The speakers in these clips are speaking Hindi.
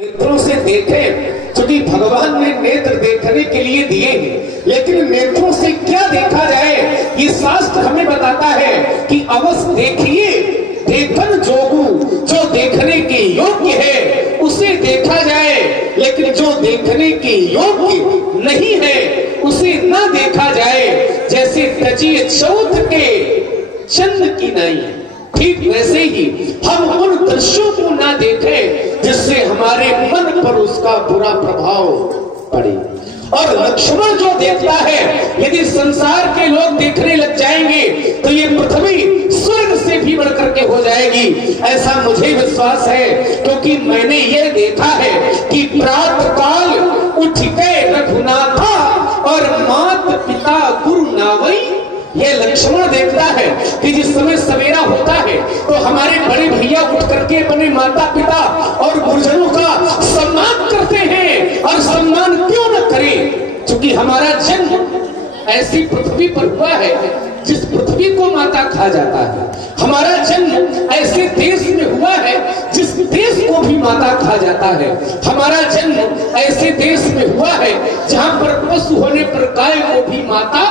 नेत्रों से देखें, क्योंकि भगवान ने नेत्र देखने के लिए दिए हैं, लेकिन नेत्रों से क्या देखा जाए, ये शास्त्र हमें बताता है कि अवश्य देखिए देखन जोगु, जो देखने के योग्य है उसे देखा जाए, लेकिन जो देखने के योग्य नहीं है उसे ना देखा जाए। जैसे तजिए चौथ के चंद की नाई, ठीक वैसे ही हम उन दृश्यों को ना देखें जिससे हमारे मन पर उसका बुरा प्रभाव पड़े। और लक्ष्मण जो देखता है, यदि संसार के लोग देखने लग जाएंगे तो ये पृथ्वी स्वर्ग से भी बढ़कर के हो जाएगी, ऐसा मुझे विश्वास है। क्योंकि मैंने ये देखा है कि प्रातः काल उठ गए रघुनाथा और मात पिता गुरु नावई। ये लक्ष्मण देखता है कि जिस समय सवेरा होता है तो हमारे बड़े भैया उठ करके अपने माता पिता और गुरुजनों का सम्मान करते हैं। और सम्मान क्यों न करें, क्योंकि हमारा जन्म ऐसी पृथ्वी पर हुआ है जिस पृथ्वी को माता कहा जाता है। हमारा जन्म ऐसे देश में हुआ है जिस देश को भी माता कहा जाता है। हमारा जन्म ऐसे देश में हुआ है जहाँ पर पशु होने पर गाय को भी माता,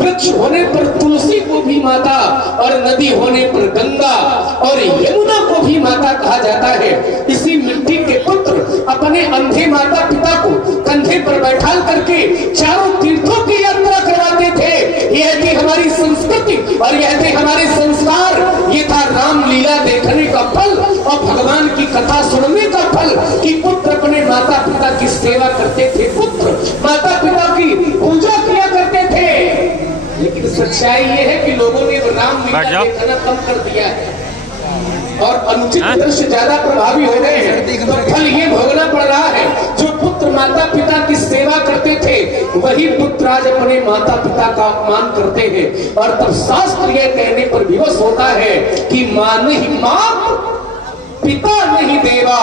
वृक्ष होने पर तुलसी को भी माता, और नदी होने पर गंगा और यमुना को भी माता कहा जाता है। इसी मिट्टी के पुत्र अपने अंधे माता पिता को कंधे पर बैठा करके चारों तीर्थों की यात्रा करवाते थे। यह थी हमारी संस्कृति और यह थे हमारे संस्कार। ये था रामलीला देखने का फल और भगवान की कथा सुनने का फल कि पुत्र अपने माता पिता की सेवा करते थे, पुत्र माता पिता की पूजा किया करते थे। लेकिन सच्चाई ये है कि लोगों ने रामलीला देखना कम कर दिया है और अनुचित दृश्य ज्यादा प्रभावी हो गए हैं। तो फल ये भोगना पड़ रहा है। जो पुत्र माता पिता की सेवा करते थे वही पुत्र आज अपने माता पिता का अपमान करते हैं। और तब शास्त्र ये कहने पर विवश होता है कि मां नहीं मात पिता नहीं देवा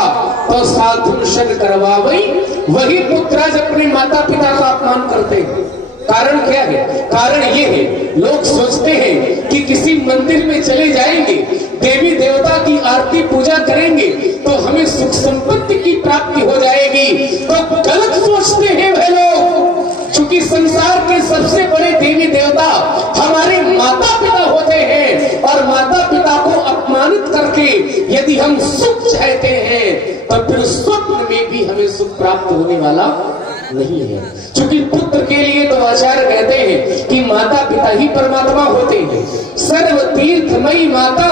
तो साधु शन करवावई। वही पुत्र आज अपने माता पिता का अपमान करते हैं। कारण क्या है? कारण ये है, लोग सोचते हैं कि किसी मंदिर में चले जाएंगे, देवी देवता की आरती पूजा करेंगे तो हमें सुख संपत्ति की प्राप्ति हो जाएगी। तो गलत सोचते हैं वह लोग, क्योंकि संसार के सबसे बड़े देवी देवता हमारे माता पिता होते हैं। और माता पिता को अपमानित करके यदि हम सुख चाहते हैं तो फिर स्वप्न में भी हमें सुख प्राप्त होने वाला नहीं है। क्योंकि पुत्र के लिए तो आचार्य कहते हैं कि माता पिता ही परमात्मा होते हैं। सर्व तीर्थमयी माता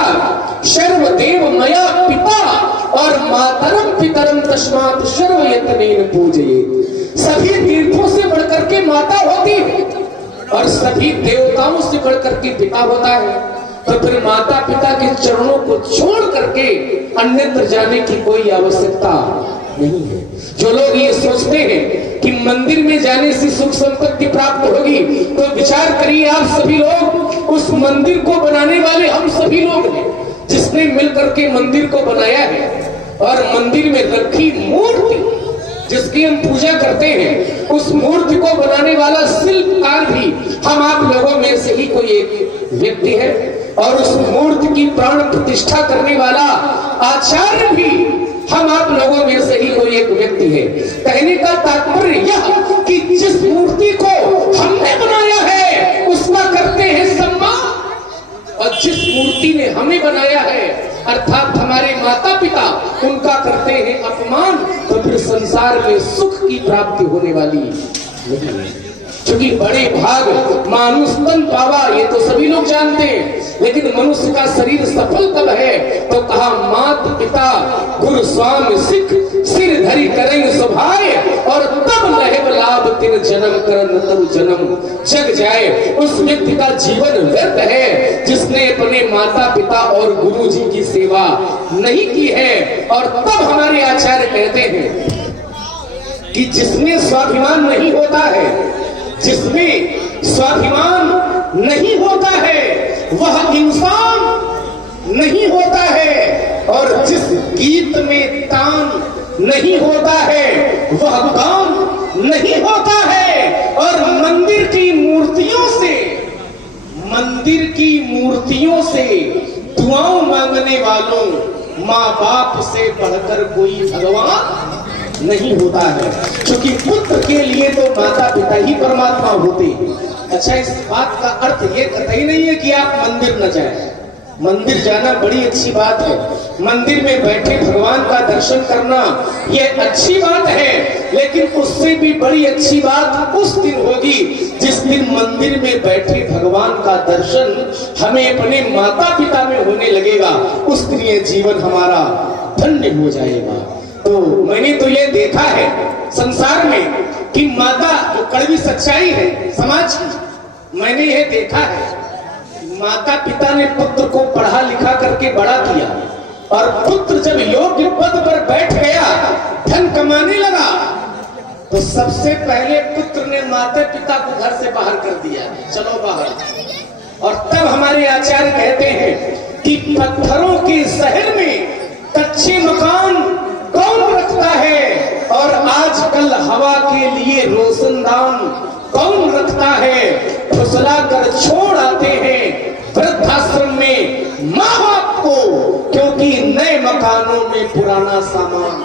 सर्वदेव मया पिता और मातरम पितरम तस्मात् सर्वयत्नेन पूजयेत्। सभी तीर्थों से बढ़कर के माता होती है और सभी देवताओं से बढ़कर के पिता होता है। तो फिर माता पिता के चरणों को छोड़ करके अन्यत्र जाने की कोई आवश्यकता नहीं है। जो लोग ये सोचते हैं कि मंदिर में जाने से सुख संपत्ति प्राप्त होगी, तो विचार करिए आप सभी लोग, उस मंदिर को बनाने वाले हम सभी लोग हैं जिसने मिलकर के मंदिर को बनाया है। और मंदिर में रखी मूर्ति जिसकी हम पूजा करते हैं, उस मूर्ति को बनाने वाला शिल्पकार भी हम आप लोगों में से ही कोई एक व्यक्ति है। और उस मूर्ति की प्राण प्रतिष्ठा करने वाला आचार्य भी हम आप लोगों में से ही कोई एक व्यक्ति है। कहने का तात्पर्य यह कि जिस मूर्ति को हमने बनाया है उसका करते हैं सम्मान, और जिस मूर्ति ने हमें बनाया है अर्थात हमारे माता पिता, उनका करते हैं अपमान। तो फिर संसार में सुख की प्राप्ति होने वाली नहीं है। क्योंकि बड़े भाग मानुष तन पावा, ये तो सभी लोग जानते हैं, लेकिन मनुष्य का शरीर सफल कब है? तो कहा मात पिता गुरु स्वामी सिख सिर धरी करेंगे सुभाए, और तब लहब लाभ तिन जन्म करन तब जन्म जग जाए। उस व्यक्ति का जीवन व्यर्थ है जिसने अपने माता पिता और गुरु जी की सेवा नहीं की है। और तब हमारे आचार्य कहते हैं कि जिसमें स्वाभिमान नहीं होता है, जिसमें स्वाभिमान नहीं होता है वह इंसान नहीं होता है। और जिस गीत में तान नहीं होता है वह गान नहीं होता है। और मंदिर की मूर्तियों से दुआओं मांगने वालों माँ बाप से बढ़कर कोई भगवान नहीं होता है, क्योंकि पुत्र के लिए तो माता पिता ही परमात्मा होते हैं। अच्छा, इस बात का अर्थ ये कतई नहीं है कि आप मंदिर न जाएं। मंदिर जाना बड़ी अच्छी बात है, मंदिर में बैठे भगवान का दर्शन करना ये अच्छी बात है, लेकिन उससे भी बड़ी अच्छी बात उस दिन होगी जिस दिन मंदिर में बैठे भगवान का दर्शन हमें अपने माता पिता में होने लगेगा। उस दिन ये जीवन हमारा धन्य हो जाएगा। तो मैंने तो ये देखा है संसार में कि माता, जो कड़वी सच्चाई है समाज की, मैंने ये देखा है माता पिता ने पुत्र को पढ़ा लिखा करके बड़ा किया, और पुत्र जब योग्य पद पर बैठ गया, धन कमाने लगा, तो सबसे पहले पुत्र ने माता पिता को घर से बाहर कर दिया, चलो बाहर। और तब हमारे आचार्य कहते हैं कि पत्थरों के शहर में कच्चे मकान कौन रखता है, और आजकल हवा के लिए रोशनदान कौन रखता है। फुसला कर छोड़ आते हैं वृद्धाश्रम में माँ बाप को, क्योंकि नए मकानों में पुराना सामान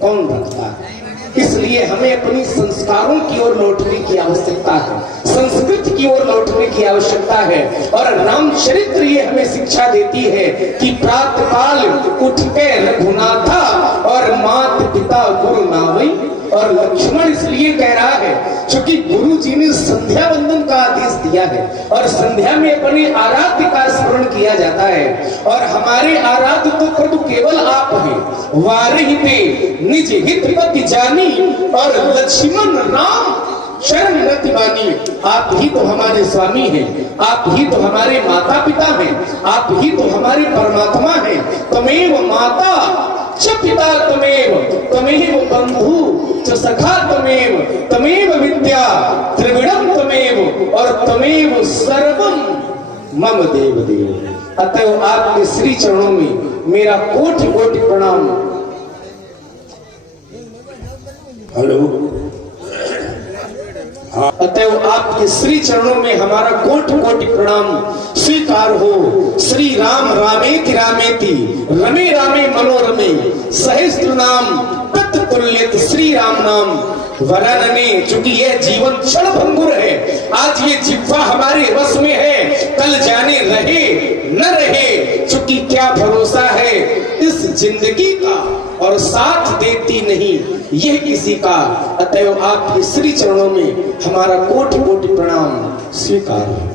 कौन रखता है। इसलिए हमें अपनी संस्कारों की ओर लौटने की आवश्यकता है, संस्कृति की ओर लौटने की आवश्यकता है। और रामचरित्र ये हमें शिक्षा देती है कि प्रातःकाल उठ के रघुनाथा और मात पिता गुरु नावई। और लक्ष्मण इसलिए कह रहा है क्योंकि गुरु जी ने संध्या वंदन का आदेश दिया है, और संध्या में अपने आराध्य का स्मरण किया जाता है। और हमारे आराध्य तो प्रभु केवल आप हैं। वारिहिते निज हित पति जानी, और लक्ष्मण राम शरण रति बानी। आप ही तो हमारे स्वामी हैं, आप ही तो हमारे माता पिता हैं, आप ही तो हमारे परमात्मा हैं। तमेव माता च पिता तमेव, तमेव बंधु च सखा तमेव, तमेव विद्या त्रिविधम तमेव, और तमेव सर्वम मम देव देव। अतः आपके श्री चरणों में मेरा कोटि कोटि प्रणाम। हेलो, अतः आपके श्री चरणों में हमारा कोटि कोटि प्रणाम स्वीकार हो। श्री राम रामेति रामेति रमे रामे मनोरमे सहस्त्र नाम तत्तुल्यत श्री राम नाम वरानने। चूंकि यह जीवन क्षण भंगुर है, आज ये जिह्वा हमारे वश में है, कल जाने रहे न रहे, चूंकि क्या भरोसा है इस जिंदगी का, और साथ देती नहीं यह किसी का। अतएव आपके श्री चरणों में हमारा कोटि कोटि प्रणाम स्वीकार।